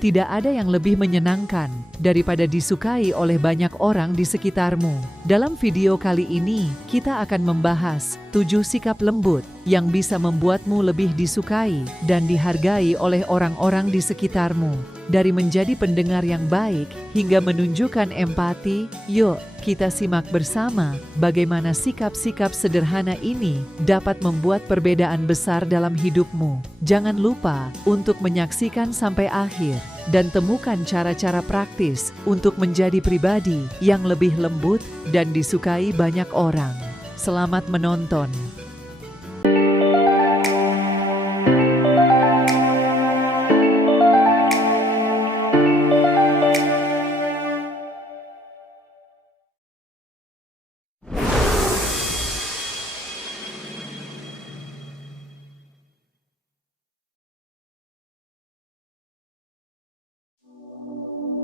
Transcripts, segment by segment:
Tidak ada yang lebih menyenangkan daripada disukai oleh banyak orang di sekitarmu. Dalam video kali ini, kita akan membahas 7 sikap lembut yang bisa membuatmu lebih disukai dan dihargai oleh orang-orang di sekitarmu. Dari menjadi pendengar yang baik hingga menunjukkan empati, yuk kita simak bersama bagaimana sikap-sikap sederhana ini dapat membuat perbedaan besar dalam hidupmu. Jangan lupa untuk menyaksikan sampai akhir dan temukan cara-cara praktis untuk menjadi pribadi yang lebih lembut dan disukai banyak orang. Selamat menonton.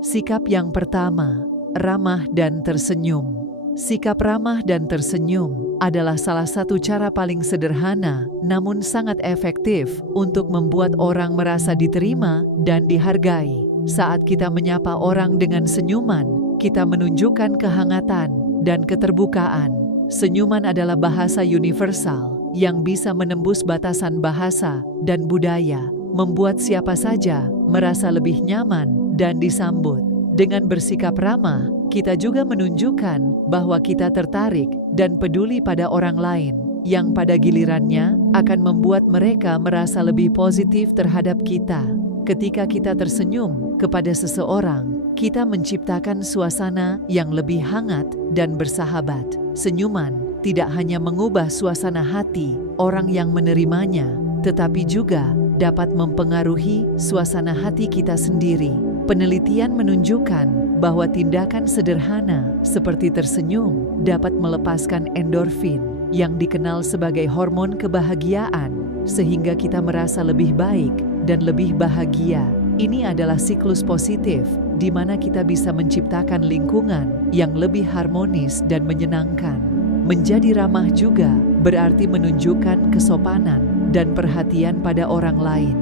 Sikap yang pertama, ramah dan tersenyum. Sikap ramah dan tersenyum adalah salah satu cara paling sederhana namun sangat efektif untuk membuat orang merasa diterima dan dihargai. Saat kita menyapa orang dengan senyuman, kita menunjukkan kehangatan dan keterbukaan. Senyuman adalah bahasa universal yang bisa menembus batasan bahasa dan budaya, membuat siapa saja merasa lebih nyaman dan disambut. Dengan bersikap ramah, kita juga menunjukkan bahwa kita tertarik dan peduli pada orang lain, yang pada gilirannya akan membuat mereka merasa lebih positif terhadap kita. Ketika kita tersenyum kepada seseorang, kita menciptakan suasana yang lebih hangat dan bersahabat. Senyuman tidak hanya mengubah suasana hati orang yang menerimanya, tetapi juga dapat mempengaruhi suasana hati kita sendiri. Penelitian menunjukkan bahwa tindakan sederhana seperti tersenyum dapat melepaskan endorfin yang dikenal sebagai hormon kebahagiaan, sehingga kita merasa lebih baik dan lebih bahagia. Ini adalah siklus positif di mana kita bisa menciptakan lingkungan yang lebih harmonis dan menyenangkan. Menjadi ramah juga berarti menunjukkan kesopanan dan perhatian pada orang lain.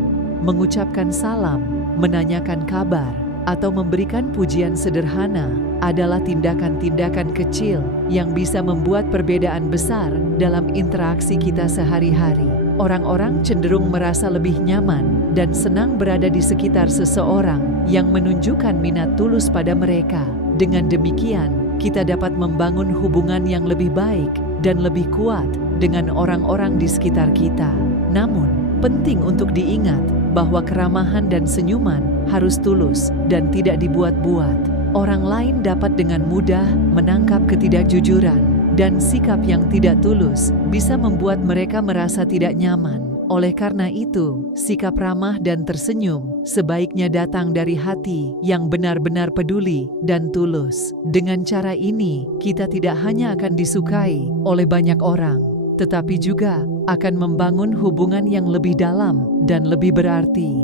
Mengucapkan salam, menanyakan kabar, atau memberikan pujian sederhana adalah tindakan-tindakan kecil yang bisa membuat perbedaan besar dalam interaksi kita sehari-hari. Orang-orang cenderung merasa lebih nyaman dan senang berada di sekitar seseorang yang menunjukkan minat tulus pada mereka. Dengan demikian, kita dapat membangun hubungan yang lebih baik dan lebih kuat dengan orang-orang di sekitar kita. Namun, penting untuk diingat bahwa keramahan dan senyuman harus tulus dan tidak dibuat-buat. Orang lain dapat dengan mudah menangkap ketidakjujuran, dan sikap yang tidak tulus bisa membuat mereka merasa tidak nyaman. Oleh karena itu, sikap ramah dan tersenyum sebaiknya datang dari hati yang benar-benar peduli dan tulus. Dengan cara ini, kita tidak hanya akan disukai oleh banyak orang, tetapi juga akan membangun hubungan yang lebih dalam dan lebih berarti.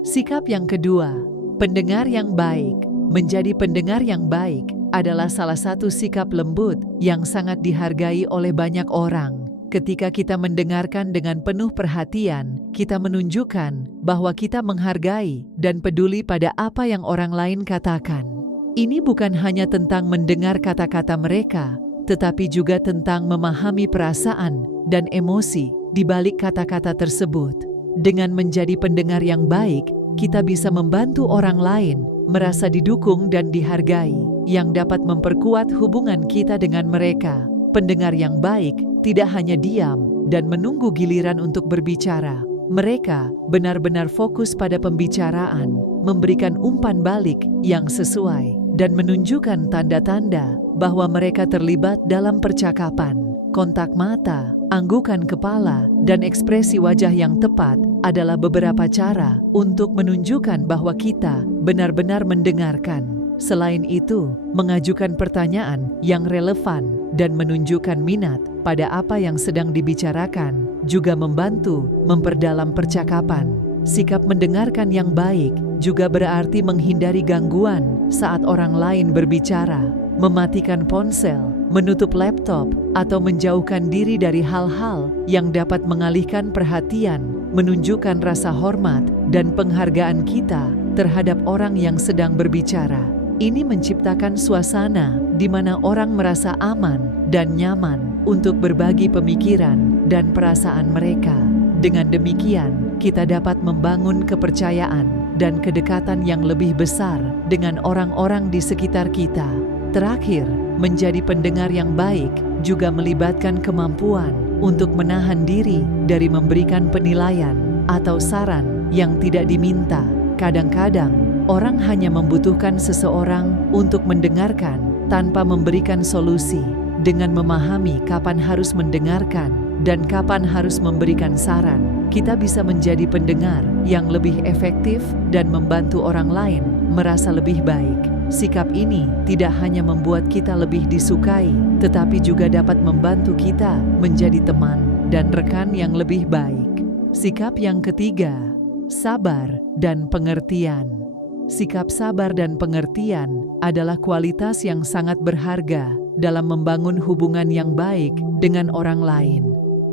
Sikap yang kedua, pendengar yang baik. Menjadi pendengar yang baik adalah salah satu sikap lembut yang sangat dihargai oleh banyak orang. Ketika kita mendengarkan dengan penuh perhatian, kita menunjukkan bahwa kita menghargai dan peduli pada apa yang orang lain katakan. Ini bukan hanya tentang mendengar kata-kata mereka, tetapi juga tentang memahami perasaan dan emosi di balik kata-kata tersebut. Dengan menjadi pendengar yang baik, kita bisa membantu orang lain merasa didukung dan dihargai, yang dapat memperkuat hubungan kita dengan mereka. Pendengar yang baik tidak hanya diam dan menunggu giliran untuk berbicara. Mereka benar-benar fokus pada pembicaraan, memberikan umpan balik yang sesuai, dan menunjukkan tanda-tanda bahwa mereka terlibat dalam percakapan. Kontak mata, anggukan kepala, dan ekspresi wajah yang tepat adalah beberapa cara untuk menunjukkan bahwa kita benar-benar mendengarkan. Selain itu, mengajukan pertanyaan yang relevan dan menunjukkan minat pada apa yang sedang dibicarakan juga membantu memperdalam percakapan. Sikap mendengarkan yang baik juga berarti menghindari gangguan saat orang lain berbicara, mematikan ponsel, menutup laptop, atau menjauhkan diri dari hal-hal yang dapat mengalihkan perhatian, menunjukkan rasa hormat dan penghargaan kita terhadap orang yang sedang berbicara. Ini menciptakan suasana di mana orang merasa aman dan nyaman untuk berbagi pemikiran dan perasaan mereka. Dengan demikian, kita dapat membangun kepercayaan dan kedekatan yang lebih besar dengan orang-orang di sekitar kita. Terakhir, menjadi pendengar yang baik juga melibatkan kemampuan untuk menahan diri dari memberikan penilaian atau saran yang tidak diminta. Kadang-kadang, orang hanya membutuhkan seseorang untuk mendengarkan tanpa memberikan solusi. Dengan memahami kapan harus mendengarkan dan kapan harus memberikan saran, kita bisa menjadi pendengar yang lebih efektif dan membantu orang lain merasa lebih baik. Sikap ini tidak hanya membuat kita lebih disukai, tetapi juga dapat membantu kita menjadi teman dan rekan yang lebih baik. Sikap yang ketiga, sabar dan pengertian. Sikap sabar dan pengertian adalah kualitas yang sangat berharga dalam membangun hubungan yang baik dengan orang lain.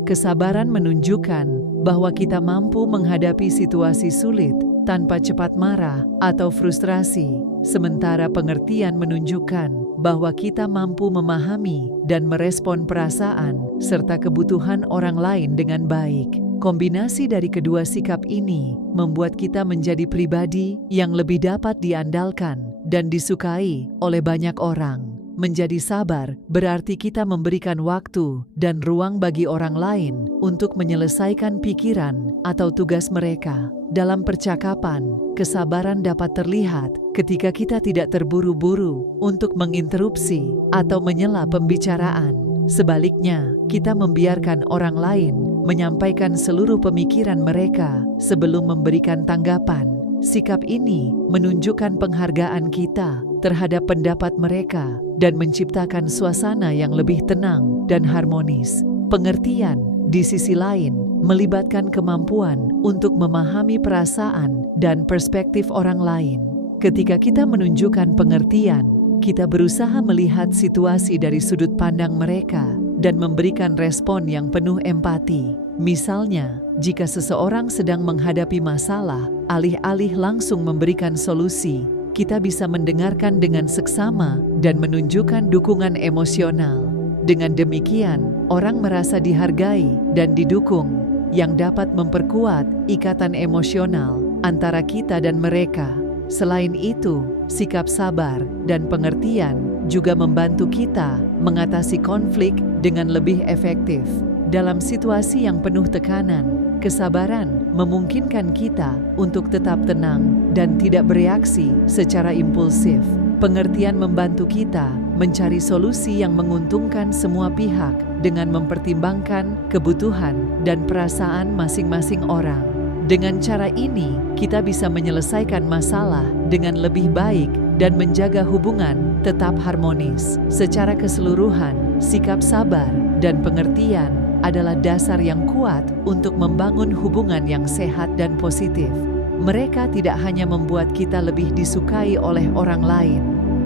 Kesabaran menunjukkan bahwa kita mampu menghadapi situasi sulit tanpa cepat marah atau frustrasi, sementara pengertian menunjukkan bahwa kita mampu memahami dan merespon perasaan serta kebutuhan orang lain dengan baik. Kombinasi dari kedua sikap ini membuat kita menjadi pribadi yang lebih dapat diandalkan dan disukai oleh banyak orang. Menjadi sabar berarti kita memberikan waktu dan ruang bagi orang lain untuk menyelesaikan pikiran atau tugas mereka. Dalam percakapan, kesabaran dapat terlihat ketika kita tidak terburu-buru untuk menginterupsi atau menyela pembicaraan. Sebaliknya, kita membiarkan orang lain menyampaikan seluruh pemikiran mereka sebelum memberikan tanggapan. Sikap ini menunjukkan penghargaan kita terhadap pendapat mereka dan menciptakan suasana yang lebih tenang dan harmonis. Pengertian, di sisi lain, melibatkan kemampuan untuk memahami perasaan dan perspektif orang lain. Ketika kita menunjukkan pengertian, kita berusaha melihat situasi dari sudut pandang mereka dan memberikan respon yang penuh empati. Misalnya, jika seseorang sedang menghadapi masalah, alih-alih langsung memberikan solusi, kita bisa mendengarkan dengan seksama dan menunjukkan dukungan emosional. Dengan demikian, orang merasa dihargai dan didukung, yang dapat memperkuat ikatan emosional antara kita dan mereka. Selain itu, sikap sabar dan pengertian juga membantu kita mengatasi konflik dengan lebih efektif. Dalam situasi yang penuh tekanan, kesabaran memungkinkan kita untuk tetap tenang dan tidak bereaksi secara impulsif. Pengertian membantu kita mencari solusi yang menguntungkan semua pihak dengan mempertimbangkan kebutuhan dan perasaan masing-masing orang. Dengan cara ini, kita bisa menyelesaikan masalah dengan lebih baik dan menjaga hubungan tetap harmonis. Secara keseluruhan, sikap sabar dan pengertian adalah dasar yang kuat untuk membangun hubungan yang sehat dan positif. Mereka tidak hanya membuat kita lebih disukai oleh orang lain,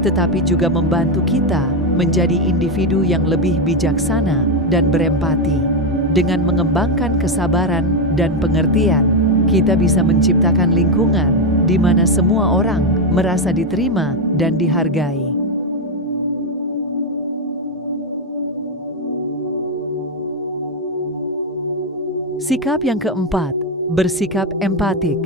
tetapi juga membantu kita menjadi individu yang lebih bijaksana dan berempati. Dengan mengembangkan kesabaran dan pengertian, kita bisa menciptakan lingkungan di mana semua orang merasa diterima dan dihargai. Sikap yang keempat, bersikap empatik.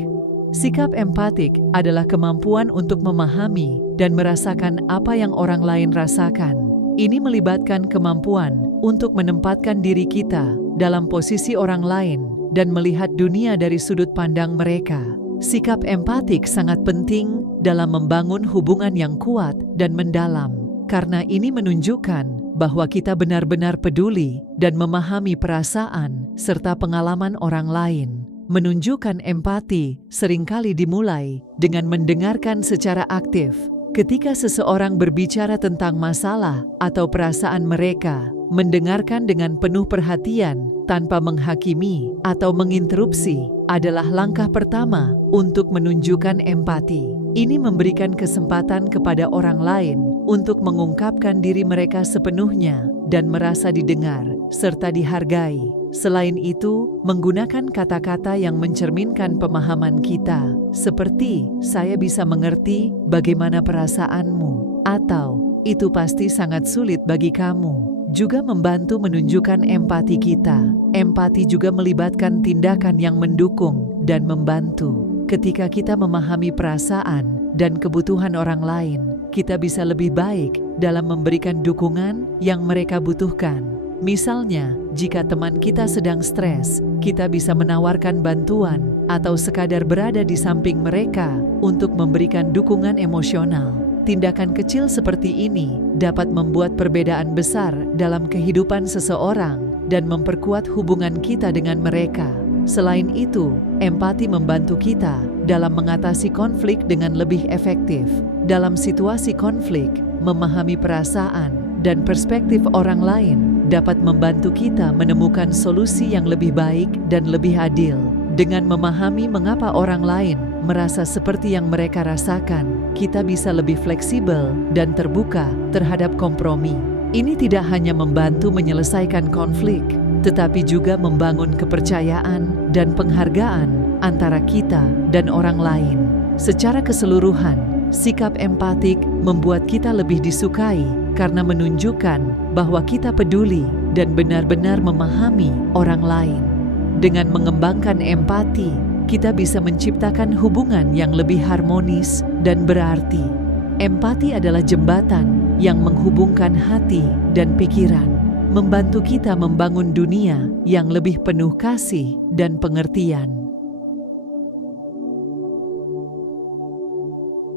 Sikap empatik adalah kemampuan untuk memahami dan merasakan apa yang orang lain rasakan. Ini melibatkan kemampuan untuk menempatkan diri kita dalam posisi orang lain dan melihat dunia dari sudut pandang mereka. Sikap empatik sangat penting dalam membangun hubungan yang kuat dan mendalam, karena ini menunjukkan bahwa kita benar-benar peduli dan memahami perasaan serta pengalaman orang lain. Menunjukkan empati seringkali dimulai dengan mendengarkan secara aktif. Ketika seseorang berbicara tentang masalah atau perasaan mereka, mendengarkan dengan penuh perhatian tanpa menghakimi atau menginterupsi adalah langkah pertama untuk menunjukkan empati. Ini memberikan kesempatan kepada orang lain untuk mengungkapkan diri mereka sepenuhnya dan merasa didengar serta dihargai. Selain itu, menggunakan kata-kata yang mencerminkan pemahaman kita, seperti "saya bisa mengerti bagaimana perasaanmu" atau "itu pasti sangat sulit bagi kamu", juga membantu menunjukkan empati kita. Empati juga melibatkan tindakan yang mendukung dan membantu. Ketika kita memahami perasaan dan kebutuhan orang lain, kita bisa lebih baik dalam memberikan dukungan yang mereka butuhkan. Misalnya, jika teman kita sedang stres, kita bisa menawarkan bantuan atau sekadar berada di samping mereka untuk memberikan dukungan emosional. Tindakan kecil seperti ini dapat membuat perbedaan besar dalam kehidupan seseorang dan memperkuat hubungan kita dengan mereka. Selain itu, empati membantu kita dalam mengatasi konflik dengan lebih efektif. Dalam situasi konflik, memahami perasaan dan perspektif orang lain dapat membantu kita menemukan solusi yang lebih baik dan lebih adil. Dengan memahami mengapa orang lain merasa seperti yang mereka rasakan, kita bisa lebih fleksibel dan terbuka terhadap kompromi. Ini tidak hanya membantu menyelesaikan konflik, tetapi juga membangun kepercayaan dan penghargaan antara kita dan orang lain. Secara keseluruhan, sikap empatik membuat kita lebih disukai karena menunjukkan bahwa kita peduli dan benar-benar memahami orang lain. Dengan mengembangkan empati, kita bisa menciptakan hubungan yang lebih harmonis dan berarti. Empati adalah jembatan yang menghubungkan hati dan pikiran, membantu kita membangun dunia yang lebih penuh kasih dan pengertian.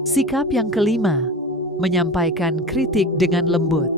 Sikap yang kelima, menyampaikan kritik dengan lembut.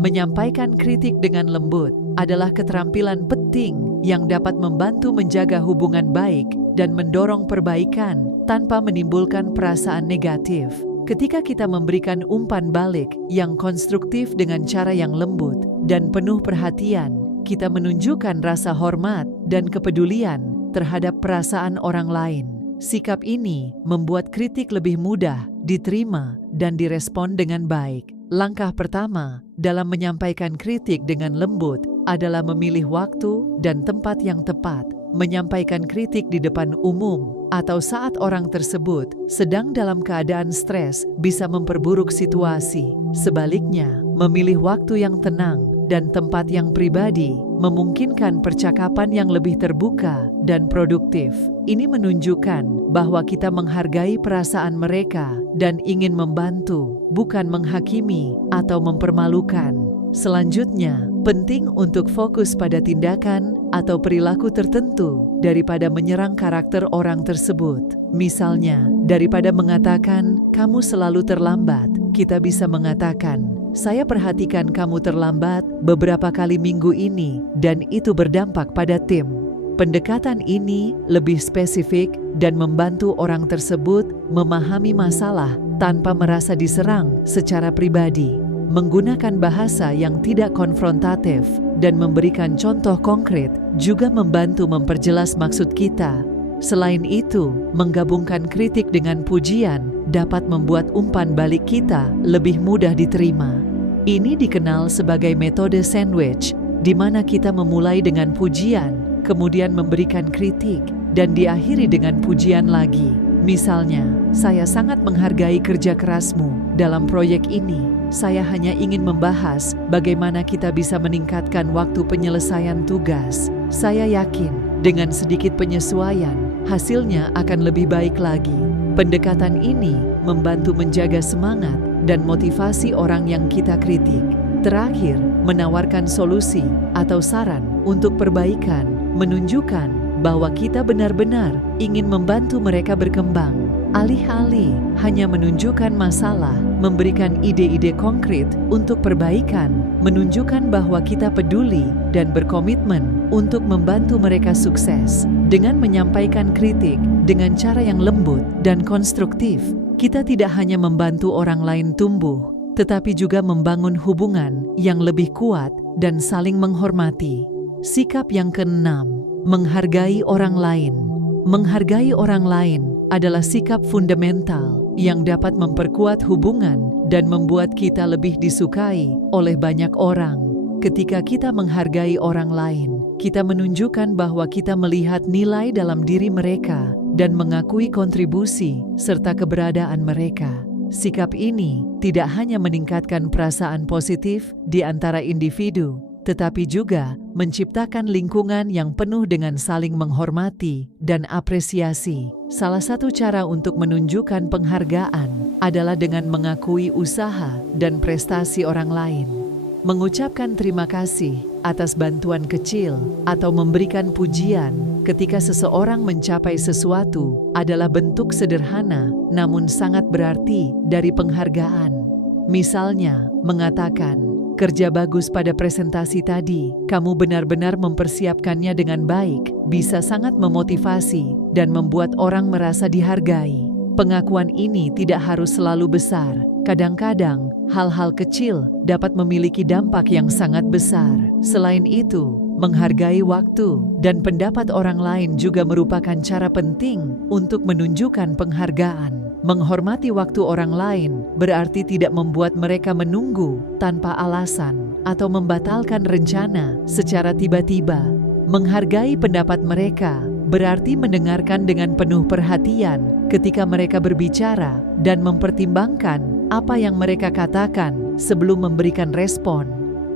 Menyampaikan kritik dengan lembut adalah keterampilan penting yang dapat membantu menjaga hubungan baik dan mendorong perbaikan tanpa menimbulkan perasaan negatif. Ketika kita memberikan umpan balik yang konstruktif dengan cara yang lembut dan penuh perhatian, kita menunjukkan rasa hormat dan kepedulian terhadap perasaan orang lain. Sikap ini membuat kritik lebih mudah diterima dan direspon dengan baik. Langkah pertama dalam menyampaikan kritik dengan lembut adalah memilih waktu dan tempat yang tepat. Menyampaikan kritik di depan umum atau saat orang tersebut sedang dalam keadaan stres bisa memperburuk situasi. Sebaliknya, memilih waktu yang tenang dan tempat yang pribadi memungkinkan percakapan yang lebih terbuka dan produktif. Ini menunjukkan bahwa kita menghargai perasaan mereka dan ingin membantu, bukan menghakimi atau mempermalukan. Selanjutnya, penting untuk fokus pada tindakan atau perilaku tertentu daripada menyerang karakter orang tersebut. Misalnya, daripada mengatakan, "Kamu selalu terlambat," kita bisa mengatakan, "Saya perhatikan kamu terlambat beberapa kali minggu ini dan itu berdampak pada tim." Pendekatan ini lebih spesifik dan membantu orang tersebut memahami masalah tanpa merasa diserang secara pribadi. Menggunakan bahasa yang tidak konfrontatif dan memberikan contoh konkret juga membantu memperjelas maksud kita. Selain itu, menggabungkan kritik dengan pujian dapat membuat umpan balik kita lebih mudah diterima. Ini dikenal sebagai metode sandwich, di mana kita memulai dengan pujian, kemudian memberikan kritik, dan diakhiri dengan pujian lagi. Misalnya, "Saya sangat menghargai kerja kerasmu dalam proyek ini. Saya hanya ingin membahas bagaimana kita bisa meningkatkan waktu penyelesaian tugas. Saya yakin dengan sedikit penyesuaian, hasilnya akan lebih baik lagi." Pendekatan ini membantu menjaga semangat dan motivasi orang yang kita kritik. Terakhir, menawarkan solusi atau saran untuk perbaikan menunjukkan bahwa kita benar-benar ingin membantu mereka berkembang. Alih-alih hanya menunjukkan masalah, memberikan ide-ide konkret untuk perbaikan, menunjukkan bahwa kita peduli dan berkomitmen untuk membantu mereka sukses. Dengan menyampaikan kritik dengan cara yang lembut dan konstruktif, kita tidak hanya membantu orang lain tumbuh, tetapi juga membangun hubungan yang lebih kuat dan saling menghormati. Sikap yang keenam, menghargai orang lain. Menghargai orang lain adalah sikap fundamental yang dapat memperkuat hubungan dan membuat kita lebih disukai oleh banyak orang. Ketika kita menghargai orang lain, kita menunjukkan bahwa kita melihat nilai dalam diri mereka dan mengakui kontribusi serta keberadaan mereka. Sikap ini tidak hanya meningkatkan perasaan positif di antara individu, tetapi juga menciptakan lingkungan yang penuh dengan saling menghormati dan apresiasi. Salah satu cara untuk menunjukkan penghargaan adalah dengan mengakui usaha dan prestasi orang lain. Mengucapkan terima kasih atas bantuan kecil atau memberikan pujian ketika seseorang mencapai sesuatu adalah bentuk sederhana namun sangat berarti dari penghargaan. Misalnya, mengatakan, "Kerja bagus pada presentasi tadi, kamu benar-benar mempersiapkannya dengan baik," bisa sangat memotivasi dan membuat orang merasa dihargai. Pengakuan ini tidak harus selalu besar. Kadang-kadang, hal-hal kecil dapat memiliki dampak yang sangat besar. Selain itu, menghargai waktu dan pendapat orang lain juga merupakan cara penting untuk menunjukkan penghargaan. Menghormati waktu orang lain berarti tidak membuat mereka menunggu tanpa alasan atau membatalkan rencana secara tiba-tiba. Menghargai pendapat mereka berarti mendengarkan dengan penuh perhatian ketika mereka berbicara dan mempertimbangkan apa yang mereka katakan sebelum memberikan respon.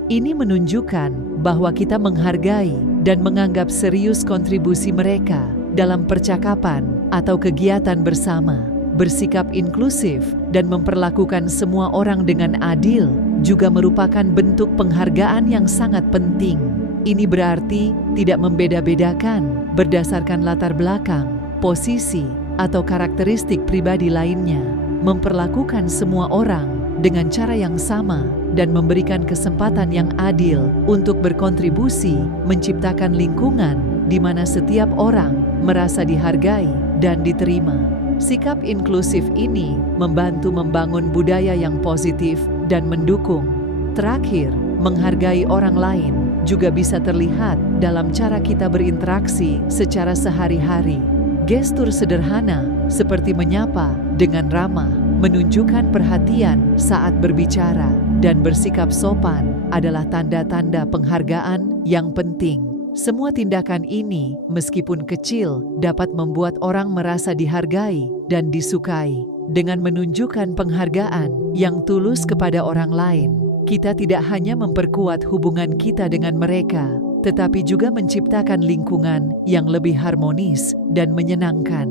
Ini menunjukkan bahwa kita menghargai dan menganggap serius kontribusi mereka dalam percakapan atau kegiatan bersama. Bersikap inklusif dan memperlakukan semua orang dengan adil juga merupakan bentuk penghargaan yang sangat penting. Ini berarti tidak membeda-bedakan berdasarkan latar belakang, posisi, atau karakteristik pribadi lainnya. Memperlakukan semua orang dengan cara yang sama dan memberikan kesempatan yang adil untuk berkontribusi menciptakan lingkungan di mana setiap orang merasa dihargai dan diterima. Sikap inklusif ini membantu membangun budaya yang positif dan mendukung. Terakhir, menghargai orang lain juga bisa terlihat dalam cara kita berinteraksi secara sehari-hari. Gestur sederhana seperti menyapa dengan ramah, menunjukkan perhatian saat berbicara, dan bersikap sopan adalah tanda-tanda penghargaan yang penting. Semua tindakan ini, meskipun kecil, dapat membuat orang merasa dihargai dan disukai. Dengan menunjukkan penghargaan yang tulus kepada orang lain, kita tidak hanya memperkuat hubungan kita dengan mereka, tetapi juga menciptakan lingkungan yang lebih harmonis dan menyenangkan.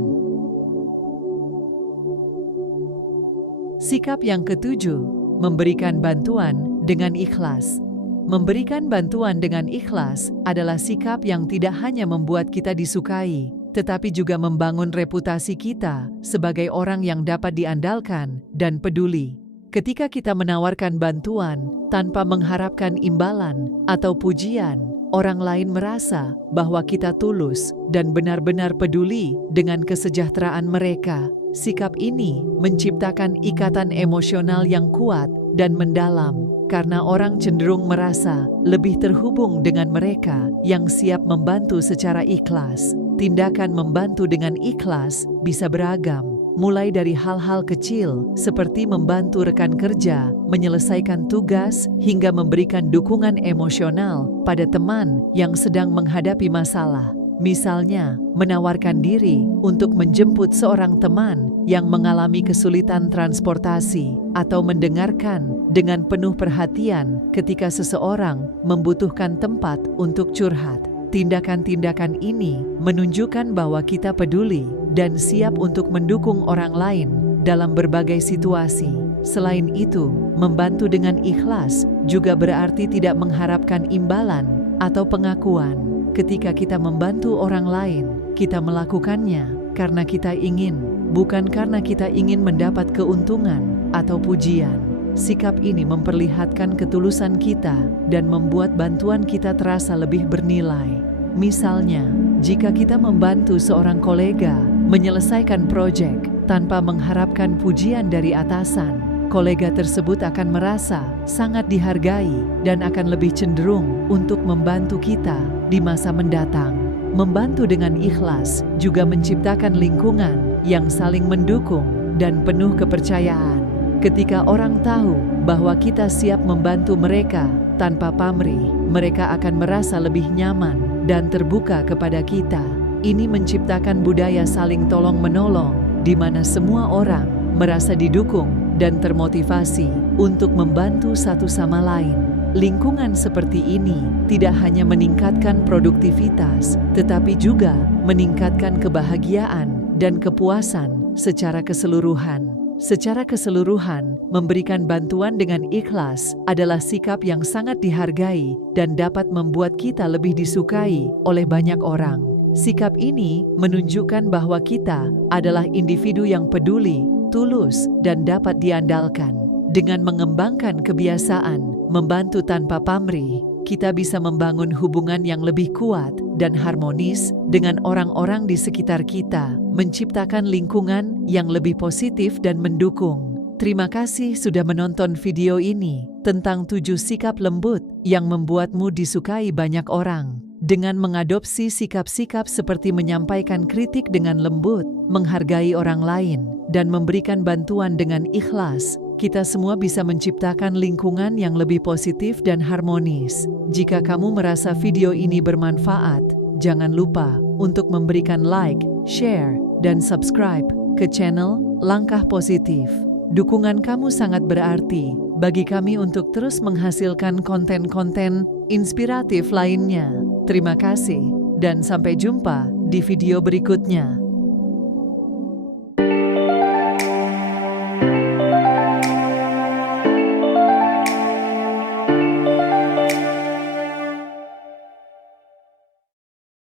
Sikap yang ketujuh, memberikan bantuan dengan ikhlas. Memberikan bantuan dengan ikhlas adalah sikap yang tidak hanya membuat kita disukai, tetapi juga membangun reputasi kita sebagai orang yang dapat diandalkan dan peduli. Ketika kita menawarkan bantuan tanpa mengharapkan imbalan atau pujian, orang lain merasa bahwa kita tulus dan benar-benar peduli dengan kesejahteraan mereka. Sikap ini menciptakan ikatan emosional yang kuat dan mendalam, karena orang cenderung merasa lebih terhubung dengan mereka yang siap membantu secara ikhlas. Tindakan membantu dengan ikhlas bisa beragam, mulai dari hal-hal kecil seperti membantu rekan kerja menyelesaikan tugas hingga memberikan dukungan emosional pada teman yang sedang menghadapi masalah. Misalnya, menawarkan diri untuk menjemput seorang teman yang mengalami kesulitan transportasi atau mendengarkan dengan penuh perhatian ketika seseorang membutuhkan tempat untuk curhat. Tindakan-tindakan ini menunjukkan bahwa kita peduli dan siap untuk mendukung orang lain dalam berbagai situasi. Selain itu, membantu dengan ikhlas juga berarti tidak mengharapkan imbalan atau pengakuan. Ketika kita membantu orang lain, kita melakukannya karena kita ingin, bukan karena kita ingin mendapat keuntungan atau pujian. Sikap ini memperlihatkan ketulusan kita dan membuat bantuan kita terasa lebih bernilai. Misalnya, jika kita membantu seorang kolega menyelesaikan proyek tanpa mengharapkan pujian dari atasan, kolega tersebut akan merasa sangat dihargai dan akan lebih cenderung untuk membantu kita di masa mendatang. Membantu dengan ikhlas juga menciptakan lingkungan yang saling mendukung dan penuh kepercayaan. Ketika orang tahu bahwa kita siap membantu mereka tanpa pamrih, mereka akan merasa lebih nyaman dan terbuka kepada kita. Ini menciptakan budaya saling tolong-menolong, di mana semua orang merasa didukung dan termotivasi untuk membantu satu sama lain. Lingkungan seperti ini tidak hanya meningkatkan produktivitas, tetapi juga meningkatkan kebahagiaan dan kepuasan secara keseluruhan. Secara keseluruhan, memberikan bantuan dengan ikhlas adalah sikap yang sangat dihargai dan dapat membuat kita lebih disukai oleh banyak orang. Sikap ini menunjukkan bahwa kita adalah individu yang peduli, tulus, dan dapat diandalkan. Dengan mengembangkan kebiasaan membantu tanpa pamrih, kita bisa membangun hubungan yang lebih kuat dan harmonis dengan orang-orang di sekitar kita, menciptakan lingkungan yang lebih positif dan mendukung. Terima kasih sudah menonton video ini tentang 7 sikap lembut yang membuatmu disukai banyak orang. Dengan mengadopsi sikap-sikap seperti menyampaikan kritik dengan lembut, menghargai orang lain, dan memberikan bantuan dengan ikhlas, kita semua bisa menciptakan lingkungan yang lebih positif dan harmonis. Jika kamu merasa video ini bermanfaat, jangan lupa untuk memberikan like, share, dan subscribe ke channel Langkah Positif. Dukungan kamu sangat berarti bagi kami untuk terus menghasilkan konten-konten inspiratif lainnya. Terima kasih, dan sampai jumpa di video berikutnya.